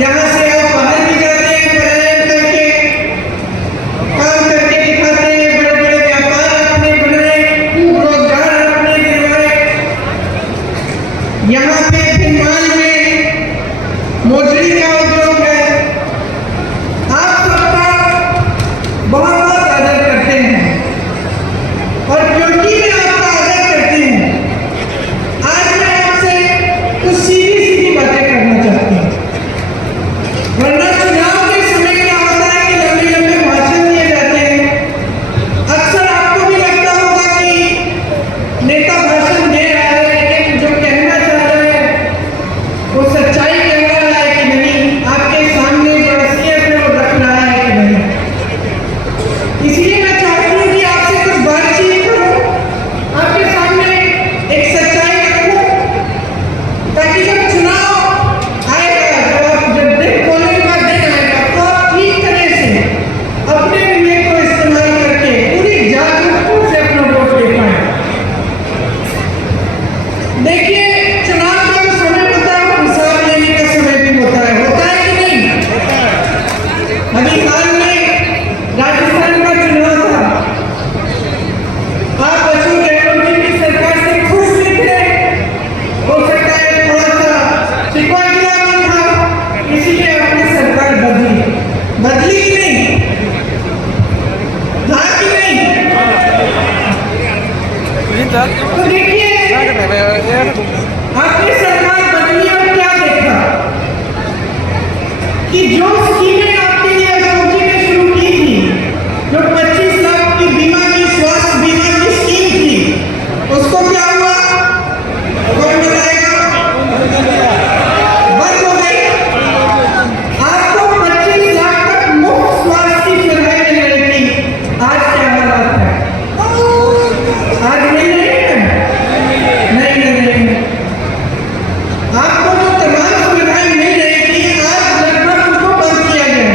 यहाँ से आप बाहर भी जाते हैं, पलायन करके काम करके दिखाते हैं, बड़े बड़े व्यापार अपने बन रहे, रोजगार अपने निर्वाह। यहाँ पे फिलहाल में मोजड़ी का उद्योग है। आप सबका बहुत बहुत आदर करते हैं और क्योंकि मैं आपका आदर करती हूँ, आज मैं आपसे कुछ सीधी सीधी बातें करना चाहती हूँ। वरना चुनाव के समय क्या होता है कि लंबे लंबे भाषण दिए जाते हैं। अक्सर आपको भी लगता होगा कि नेता भाषण दे रहा है, लेकिन जो कहना चाह रहा है वो सच्चाई कह रहा है कि नहीं, आपके सामने जो असलियत है वो रख रहा है कि नहीं। इसलिए मैं चाहती हूँ कि आपसे कुछ बातचीत करूँ, आपके सामने एक सच्चाई रखूँ, ताकि जब चुनाव आएगा, जब दिन पोलिंग का दिन आएगा, तो आप ठीक तरह से अपने विवेक को इस्तेमाल करके पूरी जागरूकता से अपना वोट दे पाए। देखिए, चुनाव का जो समय होता है वो हिसाब लेने का समय भी होता है कि नहीं? अभी हाल में राजस्थान का चुनाव था। आप अशोक गहलोत की सरकार से खुश नहीं थे, हो सकता है थोड़ा सा शिकवा गिला भी था, इसीलिए आपने सरकार बदली कि नहीं? था कि नहीं? तो देखिए, आपने सरकार बदली और क्या देखा कि जो स्कीमें आपके लिए अशोक जी ने शुरू की थी, जो 25 लाख की बीमा की स्वास्थ्य बीमा की स्कीम थी, उसको क्या हुआ? कौन बताएगा? बंद हो गई। आपको 25 लाख तक मुफ्त स्वास्थ्य की सुविधाएं मिल रही थी। आज क्या हालात है? आज मिल रही है? नहीं। आपको जो तमाम सुविधाएं मिल रही थी, आज लगभग उनको बंद किया गया।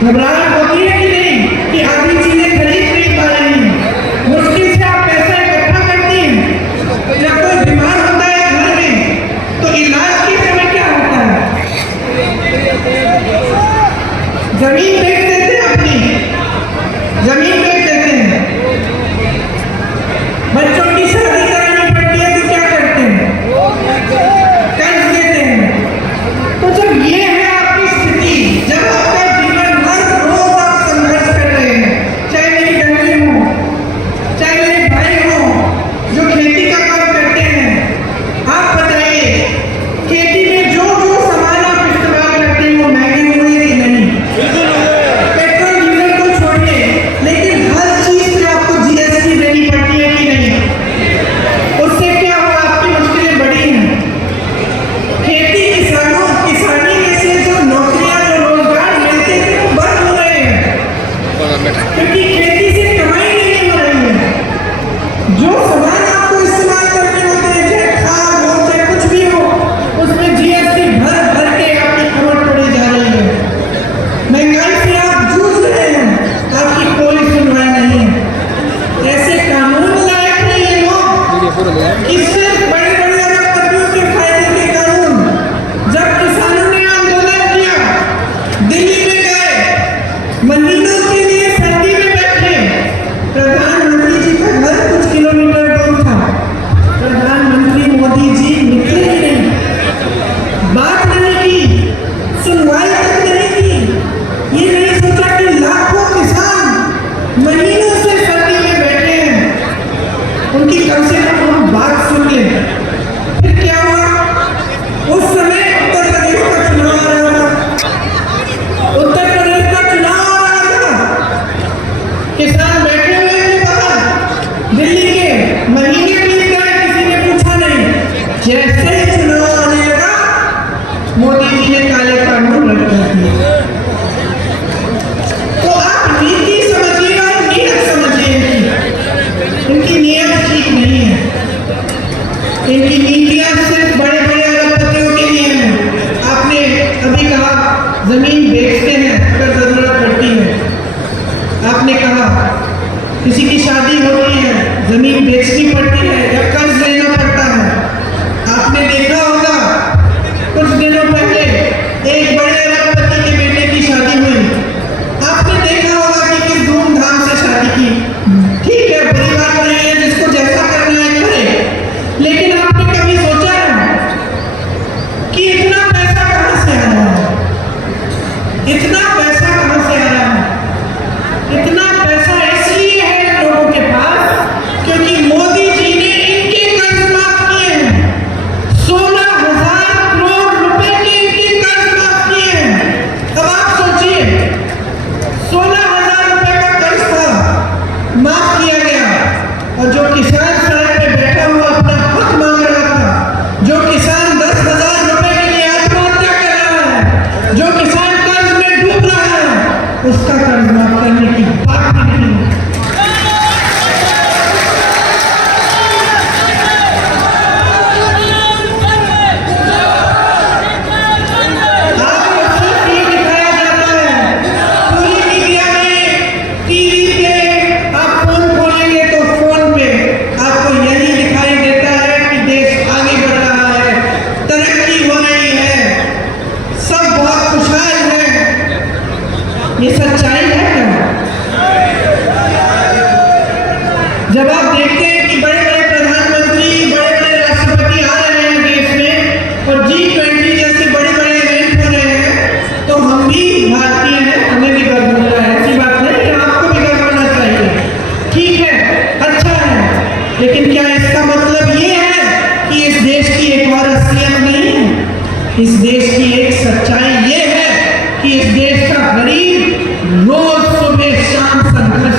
घबराहट होती है कि नहीं कि आधी चीजें खरीद नहीं पा रही हैं, मुश्किल से आप पैसा इकट्ठा करती हैं। जब कोई बीमार होता है घर में तो इलाज के समय क्या होता है, जमीन बेच देते हैं, अपनी जमीन बेच देते हैं। बच्चों की शादी करानी पड़ती है तो क्या करते हैं, कर्ज देते हैं। तो जब ये है आपकी स्थिति, जब आपका जीवन हर रोज आप संघर्ष कर रहे हैं, चाहे मेरी बहनें हो, चाहे मेरे भाई हो जो खेती का काम करते हैं, आप बताइए खेती में जो जो सामान आप इस्तेमाल करते हैं वो महंगे हुए कि नहीं? पेट्रोल डीजल को छोड़िए, लेकिन हर चीज पे आपको जीएसटी देनी पड़ती है कि नहीं? उससे क्या हुआ, आपकी मुश्किलें बढ़ी हैं। खेती किसानी में से जो नौकरियां, जो रोजगार मिलते थे वो बंद हो रहे हैं, क्योंकि खेती से कमाई नहीं हो रही है। जो सामान आपको इस्तेमाल करने होते हैं, चाहे खाद हो चाहे कुछ भी हो, उसमें जीएसटी भर भर के आपकी खबर पड़ी जा रही है। महंगाई से आप जूझ रहे हैं, आपकी कोई सुनवाई नहीं है। ऐसे कानून लाए थे ये लोग, इससे बड़े बड़े अरबपतियों के फायदे के कानून। जब किसानों ने आंदोलन किया, दिल्ली में गए, महीनों के लिए सर्दी में बैठे, प्रधानमंत्री जी का घर कुछ किलोमीटर दूर था, प्रधानमंत्री मोदी जी निकले ही नहीं, बात नहीं की, सुनवाई तक नहीं की। ये नहीं सोचा कि लाखों किसान महीनों से सर्दी में बैठे हैं, उनकी कम से कम हम बात सुन लें। फिर क्या हुआ, उस समय उत्तर प्रदेश का चुनाव आ रहा था, उत्तर प्रदेश का चुनाव आ रहा था, किसान बैठे हुए थे बाहर दिल्ली के, महीने बीत गए, किसी ने पूछा नहीं। जैसे ही चुनाव आने लगा, मोदी जी ने काले कानून रख दिए। तो आप नीति समझिए और नीयत समझिए, इनकी नीयत ठीक नहीं है। इनकी नीतियां सिर्फ बड़े बड़े अरबपतियों के लिए हैं। आपने अभी कहा जमीन बेचते हैं अगर जरूरत पड़ती है, आपने कहा किसी की शादी होती है जमीन बेचनी पड़ती है या कर्ज लेना पड़ता है। आपने देखा होगा कुछ दिनों पहले एक बड़े अरबपति के बेटे की शादी हुई, आपने देखा होगा कि किस धूमधाम से शादी की। ठीक है, बुरी बात नहीं है, जिसको जैसा करना है करे, लेकिन आपने कभी सोचा है कि इतना पैसा कहां से आ रहा है, इतना पैसा कहां से आ रहा है? इतना पैसा इसलिए है इन लोगों के पास क्योंकि मोदी जी ने इनके कर्ज माफ किए हैं। 16,000 करोड़ रुपए के इनके कर्ज माफ किए हैं। अब आप सोचिए, 16,000 रुपए का कर्ज था, माफ किया गया, और जो किसान सड़क पे बैठा हुआ अपना हक मांग रहा था, जो किसान 10,000 रुपए के लिए आत्महत्या कर रहा है, जो किसान कर्ज में डूब रहा है, उसका कर्ज माफ करने की बात नहीं है। आपको सिर्फ ये दिखाया जाता है पूरी मीडिया में, टीवी पे, आप फोन खोलेंगे तो फोन पे आपको यही दिखाई देता है कि देश आगे बढ़ रहा है, तरक्की हो रही है, सब बहुत खुशहाल है। ये सच्चाई है क्या? जब आप देखते हैं कि बड़े बड़े प्रधानमंत्री, बड़े बड़े राष्ट्रपति आ रहे हैं देश में और G20 जैसे बड़े बड़े इवेंट हो रहे हैं, तो हम भी भारतीय हैं, हमें भी गर्व होता है। ऐसी बात नहीं है, आपको भी गर्व होना चाहिए, ठीक है, अच्छा है, लेकिन क्या इसका मतलब ये है कि इस देश की एक और असलियत नहीं है? इस देश की एक सच्चाई ये है कि इस देश का गरीब रोज सुबह शाम संघर्ष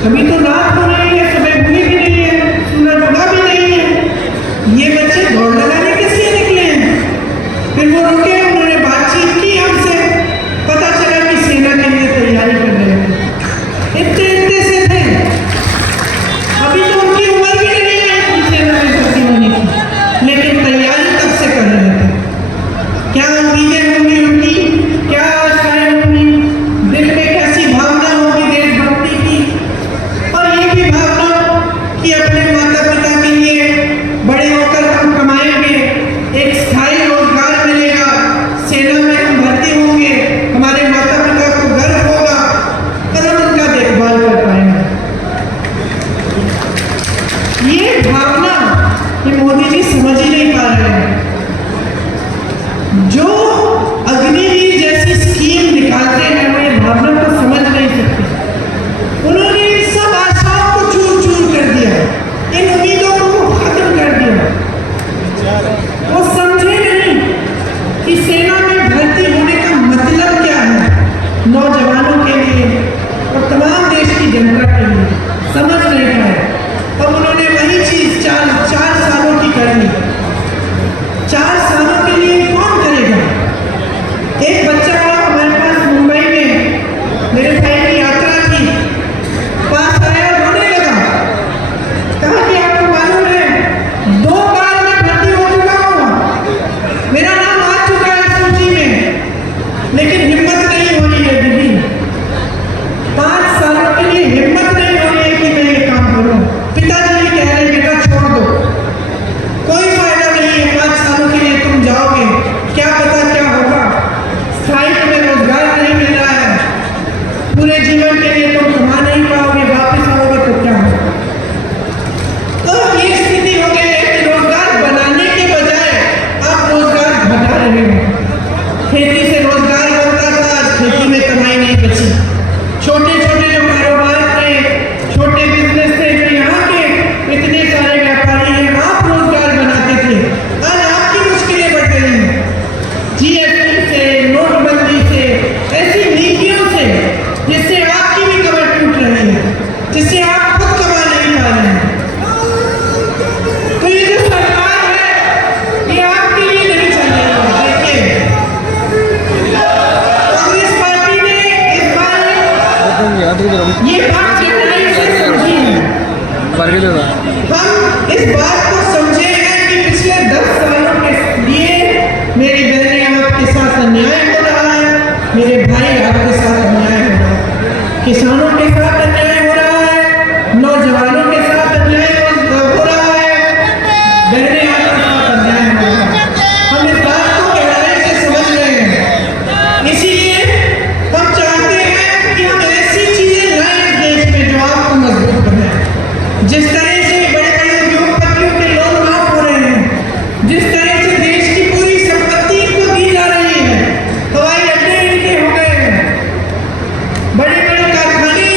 अभी तो रात हो रही है, सुबह हुई भी नहीं है, सूरज उगा भी नहीं है, ये बच्चे दौड़ लगाने किस लिए निकले हैं? फिर वो रुके, उन्होंने बातचीत की हमसे, पता चला कि सेना के लिए तैयारी कर रहे थे। इतने इतने से थे, अभी तो उनकी उम्र भी नहीं है सेना में भर्ती होने की, लेकिन तैयारी तब से कर रहे थे। क्या उम्मीदें होंगी उनकी, क्या आशाएं होंगी, दिल में कैसी भावना होगी देशभक्ति की, और ये भी भावना कि अपने माता पिता के लिए बड़े होकर हम कमाएंगे, एक स्थायी रोजगार मिलेगा, सेना में हम भर्ती होंगे, हमारे माता पिता को गर्व होगा, तब हम उनका देखभाल कर पाएंगे। ये भावना ये मोदी जी समझ ही नहीं पा रहे हैं। जो अग्निवीर जैसी स्कीम निकालते हैं वो ये भावना को समझ नहीं सकते। उन्होंने सब आशाओं को चूर चूर कर दिया, इन उम्मीदों को खत्म कर दिया। वो समझे नहीं कि सेना में भर्ती होने का मतलब क्या है नौजवानों के लिए और तमाम देश की जनता के लिए, समझ नहीं पाए। अब उन्होंने वही चीज चार सालों की कर ली। 4 सालों के लिए कौन करेगा? एक बच्चा हमारे पास मुंबई में, मेरे भाई की यात्रा थी, पास आया, रोने लगा, कहा कि आपको मालूम है 2 बार मैं भर्ती हो चुका हूँ, मेरा नाम आ चुका है सूची में, लेकिन हिम्मत नहीं हो रही है दीदी। 5 सालों के लिए हिम्मत नहीं हो रही है कि मैं ये काम करूँ। पिताजी कह रहे हैं बेटा छोड़ दो, कोई फायदा नहीं है, 5 सालों के लिए तुम जाओगे, क्या पता क्या होगा, स्थायी तुम्हें रोजगार नहीं मिल रहा है, पूरे जीवन के लिए तुम कमा नहीं पाओगे, वापस आओगे तो क्या होगा। तो ये स्थिति हो गई है कि रोजगार बनाने के बजाय आप रोजगार घटा रहे हो। खेती से रोजगार बनता था, आज खेती में कमाई नहीं बची। छोटे छोटे जो कारोबार थे, छोटे बिजनेस थे, जो यहाँ के इतने सारे व्यापारी हैं, आप रोजगार बनाते थे, आज आपकी मुश्किलें बढ़ गई हैं। जीएसटी से, नोटबंदी से, ऐसी नीतियों से जिससे आपकी भी कमर टूट रही है, जिससे आप खुद कमा नहीं पा रहे हैं। तो ये जो सरकार है ये आपके लिए नहीं चल रही है। देखिए कांग्रेस पार्टी ने इस बार ये बात गहराई से समझी है। हम इस बात को समझे हैं कि पिछले 10 सालों के लिए मेरी बहनें आपके साथ अन्याय हो रहा है, मेरे भाई आपके साथ अन्याय हो रहा है, किसानों के साथ अन्याय हो रहा है, नौजवानों के साथ अन्याय हो रहा है, बहनें आपके साथ अन्याय हो रहा है। हम इस बात को गहराई से समझ रहे हैं, इसीलिए हम चाहते हैं कि हम ऐसी चीजें लाएं इस देश में जो आपको मजबूत बनाए। जिस तरह से बड़े बड़े उद्योगपतियों के लोन माफ हो रहे हैं, जिस तरह से देश की पूरी संपत्ति इनको दी जा रही है, हवाई अड्डे इनके हो गए हैं, बड़े बड़े कारखाने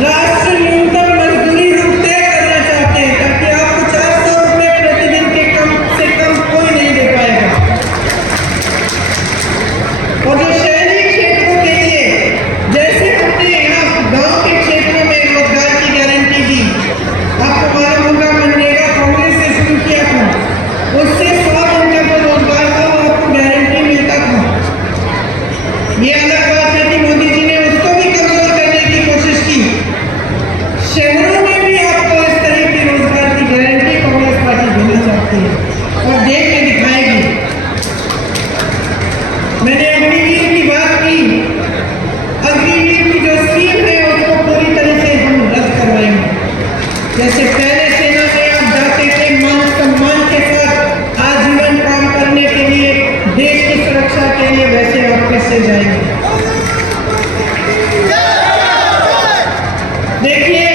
राष्ट्रीय न्यूनतम मजदूरी हम तय करना चाहते हैं ताकि आपको 400 रुपये प्रतिदिन के कम से कम कोई नहीं दे पाएगा। और जो शहरी क्षेत्रों के लिए, जैसे हमने यहाँ गांव के क्षेत्रों में रोजगार की गारंटी दी, आपको मालूम होगा मनरेगा कांग्रेस ने शुरू किया था, उससे 100 घंटे का रोजगार था वो आपको गारंटी मिलता था। ये अलग बात है कि मोदी जी ने उसको भी कमजोर करने की कोशिश की। शहरों में भी आपको इस तरह की रोजगार की गारंटी कांग्रेस पार्टी देना चाहती है और देख के दिखाएगी। मैंने अग्निवीर की बात की, अग्निवीर की जो स्कीम है उसको पूरी तरह से हम रद्द करवाएंगे। जैसे पहले सेना में आप जाते थे मान सम्मान के साथ आजीवन काम करने के लिए, देश की सुरक्षा के लिए, वैसे आप कैसे जाएंगे? देखिए,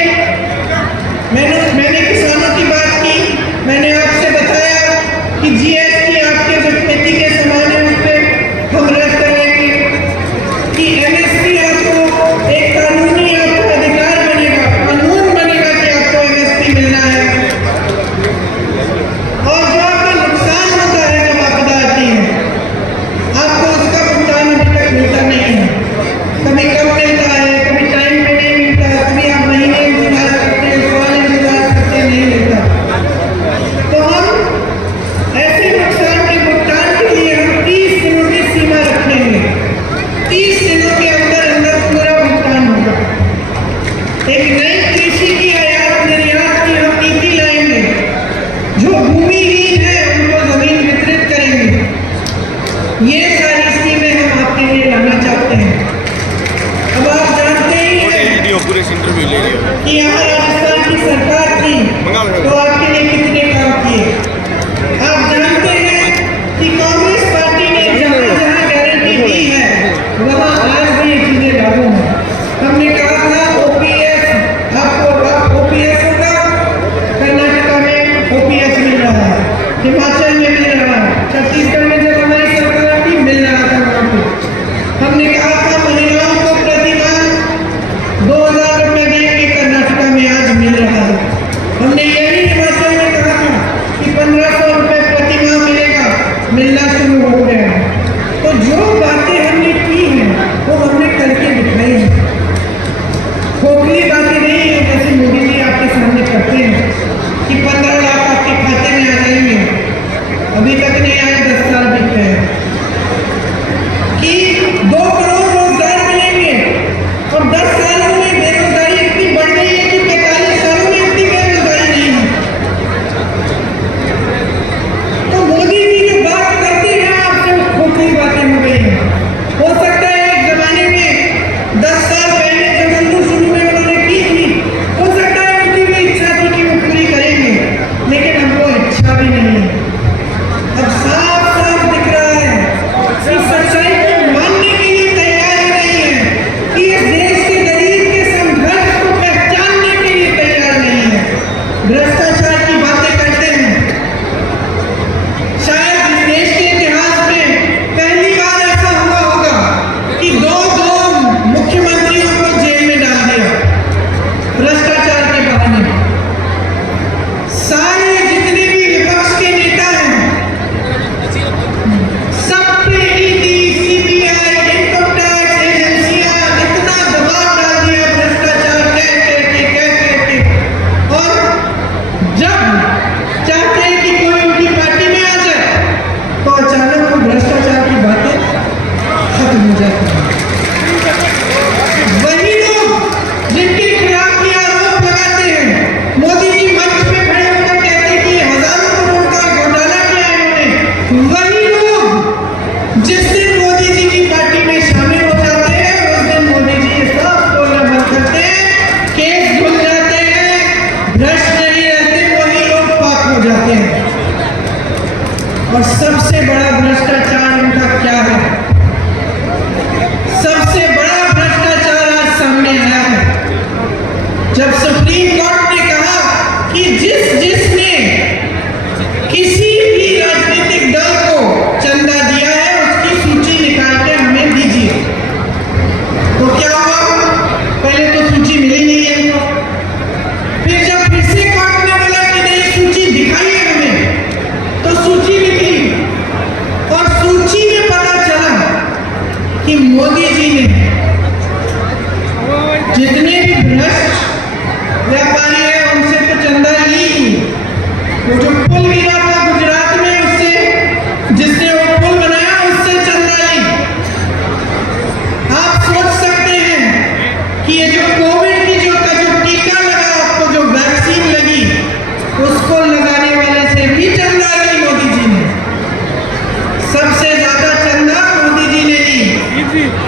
मैंने किसानों की बात की, मैंने आपसे बताया कि जीएसटी आपके जो खेती के सामान है उस पर हम रद्द करेंगे, कि एमएसपी आपको एक कानूनी आपको अधिकार बनेगा, कानून बनेगा कि आपको एमएसपी मिलना है। और जो आपका नुकसान होता है जब आपदा आती है, आपको उसका भुगतान अभी तक मिलता नहीं है। कभी कम मिलता है, कभी टाइम पे नहीं मिलता है, कभी आप महीने इंतजार करते हैं, साल इंतजार करते हैं, नहीं मिलता। तो हम ऐसे नुकसान के भुगतान के लिए हम 30 दिनों की सीमा रखेंगे। 30 दिनों के अंदर अंदर पूरा भुगतान होगा। एक नई कृषि की आयात निर्यात की हम नीति लाएंगे। जो भूमिहीन है उनको जमीन वितरित करेंगे। ये सारी स्कीमें हम आपके लिए लाना चाहते हैं। अब आप जानते ही हैं इंटरव्यू ले रही है कि यहाँ राजस्थान की सरकार थी तो आपके लिए कितने काम किए। आप जानते हैं कि कांग्रेस पार्टी ने जहाँ जहाँ गारंटी दी है वहाँ आज भी ये चीजें लागू हैं। हमने कहा था ओपीएस, आपको ओपीएस होगा, कर्नाटका में ओपीएस मिल रहा है, हिमाचल में मिल रहा है, छत्तीसगढ़ में जब हमारी सरकार थी मिल रहा था वहाँ पे। हमने कहा था महिलाओं को प्रतिमाह 2000 रुपये देंगे, कर्नाटका में आज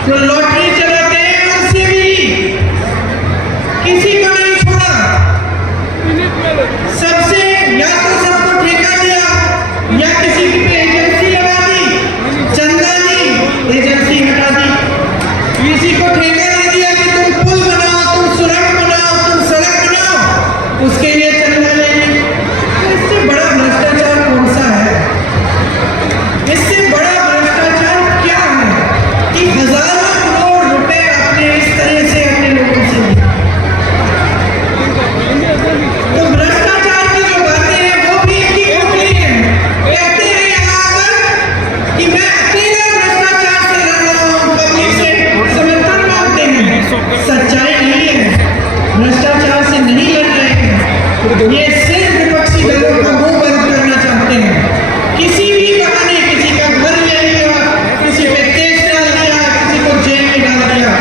जो लॉटरी चलाते हैं उनसे भी किसी को नहीं छोड़ा। सबसे या तो सबको ठेका दिया या किसी पे एजेंसी लगा दी, चंदा दी, एजेंसी हटा दी। किसी को ठेका दे दिया कि तुम पुल बनाओ, तुम सुरंग बनाओ, तुम सड़क बनाओ, उसके लिए चंदा ले ली। इससे बड़ा भ्रष्टाचार कौन सा है? इससे बड़ा भ्रष्टाचार क्या है कि हजारों करोड़ रुपए आपने इस तरह से अपने लोगों से लिए। तो भ्रष्टाचार की जो बातें हैं वो भी इनकी खोखली है। कहते हैं यहाँ आकर कि मैं अकेला भ्रष्टाचार से लड़ रहा हूँ, पब्लिक से समर्थन मांगते हैं। सच्चाई नहीं है, भ्रष्टाचार से नहीं लड़ रहे हैं। ये सिर्फ विपक्षी दलों का मुंह बंद करना चाहते हैं। किसी भी बहाने किसी का घर ले लिया, किसी पे केस डाल दिया, किसी को जेल में डाल दिया।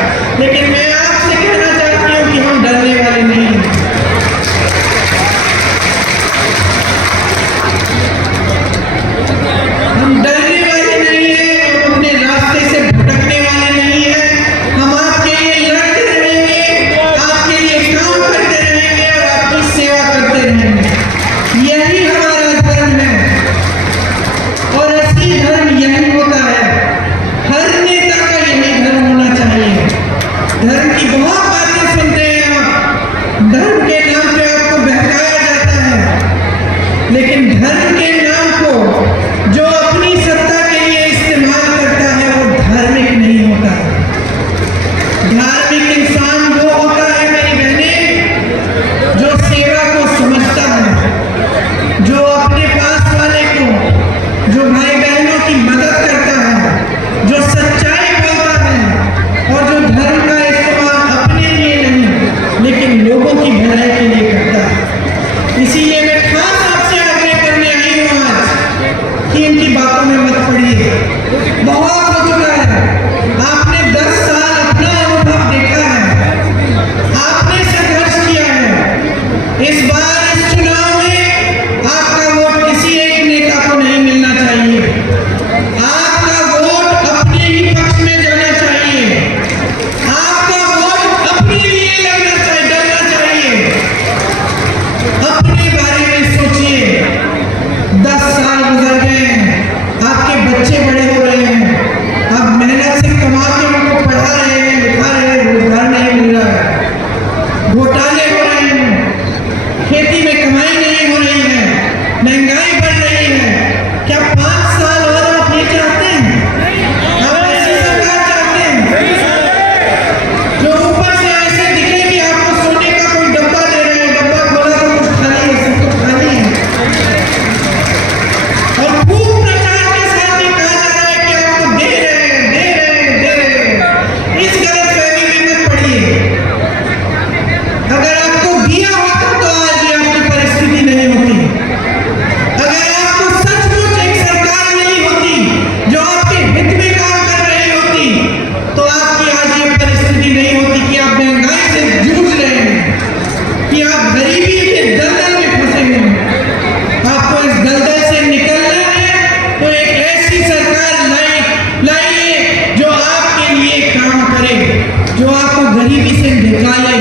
लेकिन मैं आपसे कहना चाहती हूँ कि हम डरने वाले नहीं हैं। हम डरने वाले नहीं हैं, हम अपने रास्ते से भटकने वाले नहीं हैं। हम आपके लिए लड़ते रहेंगे, आपके लिए काम करते रहेंगे और आपकी सेवा करते रहेंगे। यही हमारा धर्म है और असली धर्म यही होता है। हर नेता का यही धर्म होना चाहिए। धर्म की बहुत बातें सुनते हैं आप, धर्म के नाम पे आपको बहकाया जाता है, लेकिन धर्म के नाम को जो अपनी सत्ता के लिए इस्तेमाल करता है वो धार्मिक नहीं होता। धार्मिक इंसान वो होता है मेरी बहनें जो सेवा को समझता है, जो अपने पास वाले को, जो भाई बहनों की मदद करता है, जो सच्चाई बोलता है और जो धर्म का इस्तेमाल अपने लिए नहीं लेकिन लोगों की भलाई के लिए करता है। इसीलिए मैं खास आपसे आग्रह करने आई हूँ आज कि इनकी बातों में मत पड़िए। बहुत हो चुका है, आपने 10 साल अपना अनुभव देखा है, आपने संघर्ष किया है। इस बार इस चुनाव में आपका वोट किसी एक नेता को नहीं मिलना चाहिए। आपका वोट अपने ही पक्ष में जाना चाहिए। आपका वोट अपने लिए लगना चाहिए, डरना चाहिए। अपने बारे में सोचिए। 10 साल गुजर गए हैं, आपके बच्चे बड़े हो रहे हैं, आप मेहनत से कमा के उनको पढ़ा रहे हैं, लिखा रहे हैं, रोजगार नहीं मिल रहा है, घोटाले हो रहे हैं, खेती में कमाई नहीं हो रही है, महंगाई बढ़ रही है। क्या 5 साल और आप ये चाहते हैं? आप ऐसी सरकार चाहते हैं जो ऊपर से ऐसे दिखे कि आपको सोने का कोई डब्बा दे रहे हैं, डब्बा खोला तो कुछ खाली है, सब कुछ खाली है, और खूब प्रचार के साथ ये कहा जा रहा है कि आपको दे रहे हैं, दे रहे हैं, दे रहे हैं। इस गलतफहमी में मत पड़िए। अगर आपको दिया होता तो आज ये आपकी परिस्थिति नहीं होती। अगर आपको सचमुच एक सरकार मिली होती जो आपके हित में काम कर रही होती तो आपकी आज ये परिस्थिति नहीं होती कि आप महंगाई से जूझ रहे हैं, कि आप गरीबी के दलदल में फंसे हुए हैं। आपको इस दलदल से निकलना है तो एक ऐसी सरकार लाइए जो आपके लिए काम करे, जो आपको गरीबी से निकाले।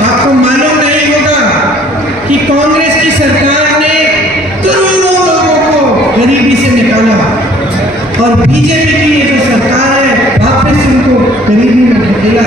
आपको मालूम नहीं होगा कि कांग्रेस की सरकार ने करोड़ों लोगों को गरीबी से निकाला और बीजेपी की ये जो सरकार है वापस उनको गरीबी में धकेला।